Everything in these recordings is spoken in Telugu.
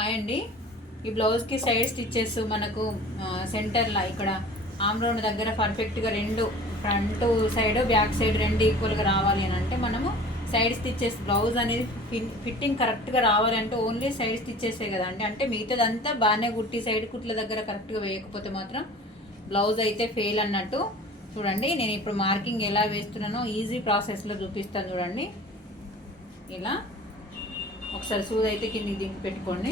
హాయ్ అండి. ఈ బ్లౌజ్కి సైడ్ స్టిచ్చెస్ మనకు సెంటర్లో ఇక్కడ ఆమ్ రౌండ్ దగ్గర పర్ఫెక్ట్గా రెండు ఫ్రంట్ సైడ్ బ్యాక్ సైడ్ రెండు ఈక్వల్గా రావాలి అని అంటే మనము సైడ్ స్టిచ్చెస్ బ్లౌజ్ అనేది ఫిట్టింగ్ కరెక్ట్గా రావాలంటే ఓన్లీ సైడ్ స్టిచ్చెసే కదండి. అంటే మిగతాదంతా బాగానే కుట్టి సైడ్ కుట్ల దగ్గర కరెక్ట్గా వేయకపోతే మాత్రం బ్లౌజ్ అయితే ఫెయిల్ అన్నట్టు. చూడండి, నేను ఇప్పుడు మార్కింగ్ ఎలా వేస్తున్నానో ఈజీ ప్రాసెస్లో చూపిస్తాను. చూడండి, ఇలా ఒకసారి సూది అయితే కిందికి దింపి పెట్టుకోండి.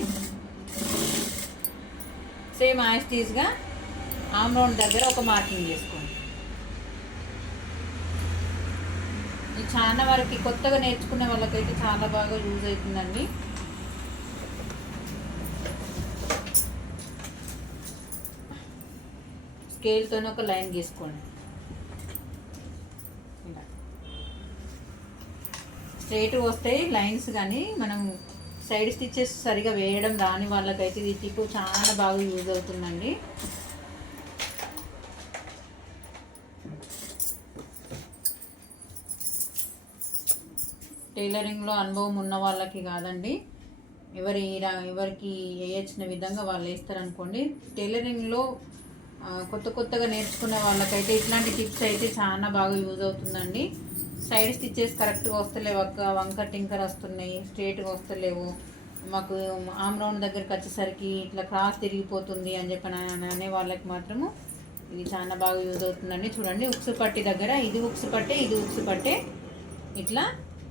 సేమ్ యాస్టీస్గా ఆమ్ రౌండ్ దగ్గర ఒక మార్కింగ్ చేసుకోండి. ఇది చాలా వరకు కొత్తగా నేర్చుకునే వాళ్ళకైతే చాలా బాగా యూజ్ అవుతుందండి. స్కేల్తోనే ఒక లైన్ గీసుకోండి. స్ట్రైట్ వస్తాయి లైన్స్, కానీ మనం సైడ్ స్టిచ్చెస్ సరిగా వేయడం రాని వాళ్ళకైతే ఇది టిప్ చాలా బాగా యూజ్ అవుతుందండి. టైలరింగ్లో అనుభవం ఉన్న వాళ్ళకి కాదండి, ఎవరికి వేయచ్చిన విధంగా వాళ్ళు వేస్తారనుకోండి. టైలరింగ్లో కొత్తగా నేర్చుకునే వాళ్ళకైతే ఇట్లాంటి టిప్స్ అయితే చాలా బాగా యూజ్ అవుతుందండి. సైడ్ స్టిచ్చెస్ కరెక్ట్గా వస్తలేవు అక్క, వంక టింకర్ వస్తున్నాయి, స్ట్రేట్గా వస్తలేవు, మాకు ఆమ్ రౌండ్ దగ్గరికి వచ్చేసరికి ఇట్లా క్రాస్ తిరిగిపోతుంది అని చెప్పి అనే వాళ్ళకి మాత్రము ఇది చాలా బాగా యూజ్ అవుతుందండి. చూడండి, ఉక్సు పట్టి దగ్గర ఇది ఉక్సు పట్టే, ఇది ఉక్సు పట్టే, ఇట్లా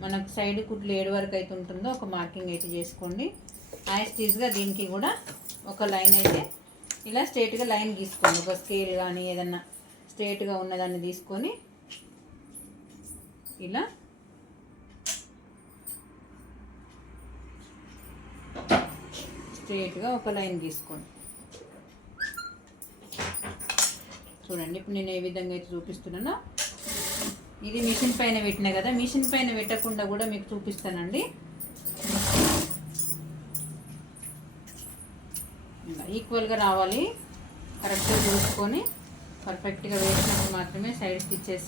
మనకు సైడ్ కుట్లు ఏడు వరకు అయితే ఉంటుందో ఒక మార్కింగ్ అయితే చేసుకోండి. యాస్టీస్గా దీనికి కూడా ఒక లైన్ అయితే ఇలా స్ట్రేట్గా లైన్ గీసుకోండి. ఒక స్కేల్ కానీ ఏదన్నా స్ట్రేట్గా ఉన్నదాన్ని తీసుకొని ఇలా స్ట్రేట్గా ఒక లైన్ గీసుకోండి. చూడండి, ఇప్పుడు నేను ఏ విధంగా అయితే చూపిస్తున్నానో ఇది మిషన్ పైన పెట్టినా కదా, మిషన్ పైన పెట్టకుండా కూడా మీకు చూపిస్తానండి. ఈక్వల్గా రావాలి, కరెక్ట్గా చూసుకొని పర్ఫెక్ట్గా వేసినప్పుడు మాత్రమే సైడ్ స్టిచ్చెస్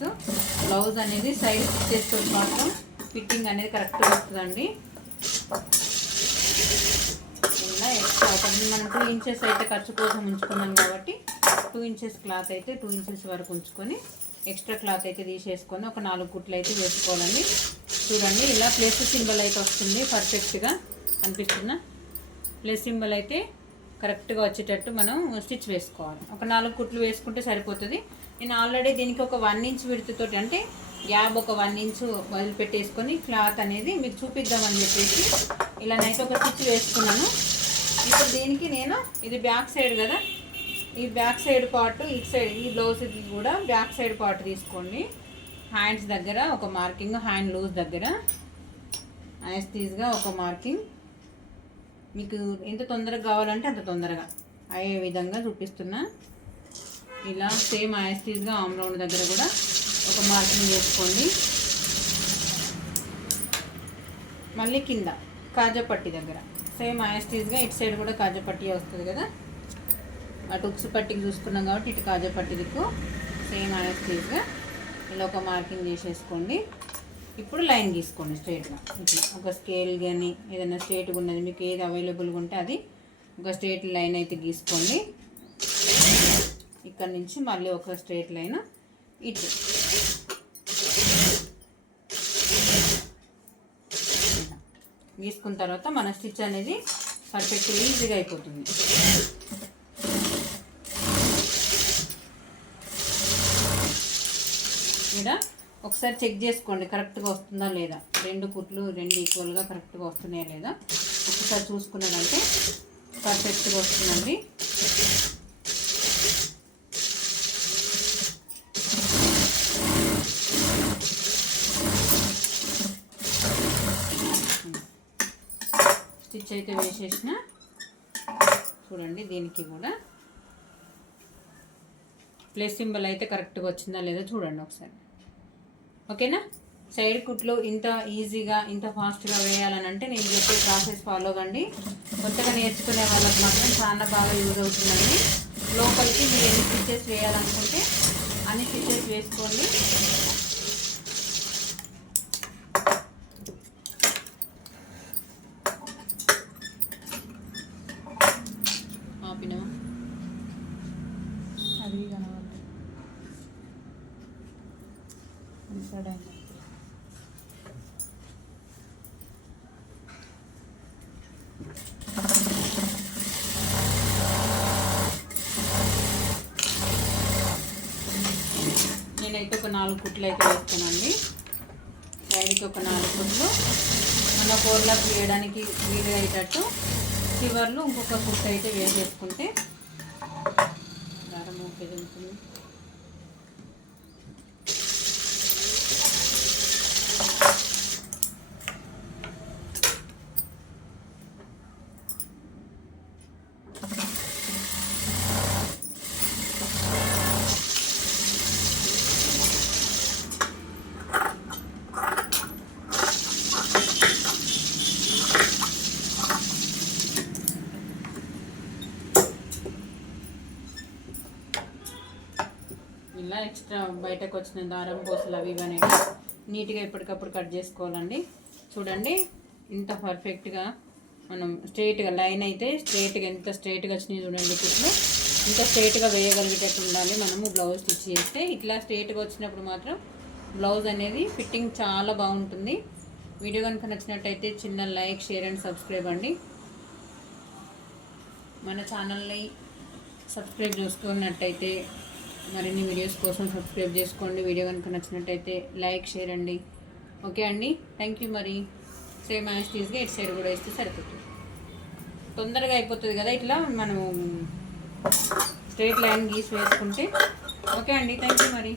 బ్లౌజ్ అనేది సైడ్ స్టిచ్చెస్తో మాత్రం ఫిట్టింగ్ అనేది కరెక్ట్గా వస్తుందండి. ఇలా ఎక్స్ట్రా మనం 2 ఇంచెస్ అయితే ఖర్చు కోసం ఉంచుకున్నాం కాబట్టి 2 ఇంచెస్ క్లాత్ అయితే 2 ఇంచెస్ వరకు ఉంచుకొని ఎక్స్ట్రా క్లాత్ అయితే తీసేసుకొని ఒక 4 కుట్లు అయితే వేసుకోవాలండి. చూడండి, ఇలా ప్లస్ సింబల్ అయితే వస్తుంది, పర్ఫెక్ట్గా అనిపిస్తున్న ప్లస్ సింబల్ అయితే కరెక్ట్గా వచ్చేటట్టు మనం స్టిచ్ వేసుకోవాలి. ఒక 4 కుట్లు వేసుకుంటే సరిపోతుంది. నేను ఆల్రెడీ దీనికి ఒక 1 ఇంచ్ విడుతుతోటి అంటే గ్యాప్ ఒక 1 ఇంచు వదిలిపెట్టేసుకొని క్లాత్ అనేది మీకు చూపిద్దామని చెప్పేసి ఇలానైతే ఒక స్టిచ్ వేసుకున్నాను. ఇప్పుడు దీనికి నేను ఇది బ్యాక్ సైడ్ కదా, ఈ బ్యాక్ సైడ్ పార్ట్ ఇటు సైడ్ ఈ బ్లౌజ్ ఇది కూడా బ్యాక్ సైడ్ పార్ట్ తీసుకోండి. హ్యాండ్స్ దగ్గర ఒక మార్కింగ్, హ్యాండ్ లూజ్ దగ్గర యాస్టీస్గా ఒక మార్కింగ్, మీకు ఎంత తొందరగా కావాలంటే అంత తొందరగా అయ్యే విధంగా చూపిస్తున్నా. ఇలా సేమ్ యాస్టీస్గా ఆమ్ రౌండ్ దగ్గర కూడా ఒక మార్కింగ్ చేసుకోండి. మళ్ళీ కింద కాజాపట్టి దగ్గర సేమ్ యాస్టీస్గా ఇటు సైడ్ కూడా కాజాపట్టి వస్తుంది కదా, అటు ఉక్సు పట్టికి చూసుకున్నాం కాబట్టి ఇటు కాజాపట్టి దిక్కు సేమ్ యాస్టీస్గా ఇలా ఒక మార్కింగ్ చేసేసుకోండి. ఇప్పుడు లైన్ గీసుకోండి స్ట్రైట్గా. ఇట్లా ఒక స్కేల్ కానీ ఏదైనా స్ట్రైట్గా ఉన్నది మీకు ఏది అవైలబుల్గా ఉంటే అది ఒక స్ట్రైట్ లైన్ అయితే గీసుకోండి. ఇక్కడ నుంచి మళ్ళీ ఒక స్ట్రైట్ లైన్ ఇటు గీసుకున్న తర్వాత మన స్టిచ్ అనేది పర్ఫెక్ట్గా ఈజీగా అయిపోతుంది. ఇక్కడ ఒకసారి చెక్ చేసుకోండి కరెక్ట్గా వస్తుందా లేదా, 2 కుట్లు 2 ఈక్వల్గా కరెక్ట్గా వస్తున్నాయా లేదా ఒకసారి చూసుకున్నారంటే పర్ఫెక్ట్గా వస్తుందండి. స్టిచ్ అయితే వేసేసిన. చూడండి, దీనికి కూడా ప్లస్ సింబల్ అయితే కరెక్ట్గా వచ్చిందా లేదా చూడండి ఒకసారి. ఓకేనా? సైడ్ కుట్లు ఇంత ఈజీగా ఇంత ఫాస్ట్గా వేయాలని అంటే నేను చెప్పే ప్రాసెస్ ఫాలో కండి. కొత్తగా నేర్చుకునే వాళ్ళకి మాత్రం చాలా బాగా యూజ్ అవుతుందండి. లోపలికి మీరు ఎన్ని స్టిచెస్ వేయాలనుకుంటే అన్ని స్టిచెస్ వేసుకోండి. నేనైతే ఒక 4 కుట్లు అయితే వేస్తానండి. సైడ్కి ఒక 4 కుట్లు మన కూరలకు వేయడానికి వీలు అయ్యేటట్టు చివర్లు ఇంకొక కుట్టు అయితే వేసేసుకుంటే దారం ఉంటుంది. ఇలా ఎక్స్ట్రా బయటకు వచ్చిన దారం పూసలు అవి ఇవి అనేవి నీట్గా ఎప్పటికప్పుడు కట్ చేసుకోవాలండి. చూడండి ఇంత పర్ఫెక్ట్గా మనం స్ట్రైట్గా లైన్ అయితే స్ట్రైట్గా ఎంత స్ట్రైట్గా వచ్చినాయి చూడండి. కుట్లు ఇంత స్ట్రైట్గా వేయగలిగేటట్టు ఉండాలి. మనము బ్లౌజ్ స్టిచ్ చేస్తే ఇట్లా స్ట్రైట్గా వచ్చినప్పుడు మాత్రం బ్లౌజ్ అనేది ఫిట్టింగ్ చాలా బాగుంటుంది. వీడియో కనుక నచ్చినట్టయితే చిన్న లైక్, షేర్ అండ్ సబ్స్క్రైబ్ అండి. మన ఛానల్ని సబ్స్క్రైబ్ చేసుకున్నట్టయితే మరిన్ని వీడియోస్ కోసం సబ్స్క్రైబ్ చేసుకోండి. వీడియో కనుక నచ్చినట్టయితే లైక్, షేర్ అండి. ఓకే అండి, థ్యాంక్ యూ. మరి సేమ్ యాజ్ టీజ్గా ఇటు సైడ్ కూడా వేస్తే సరిపోతుంది, తొందరగా అయిపోతుంది కదా. ఇట్లా మనం స్ట్రైట్ లైన్ గీసి వేసుకుంటే. ఓకే అండి, థ్యాంక్ యూ మరి.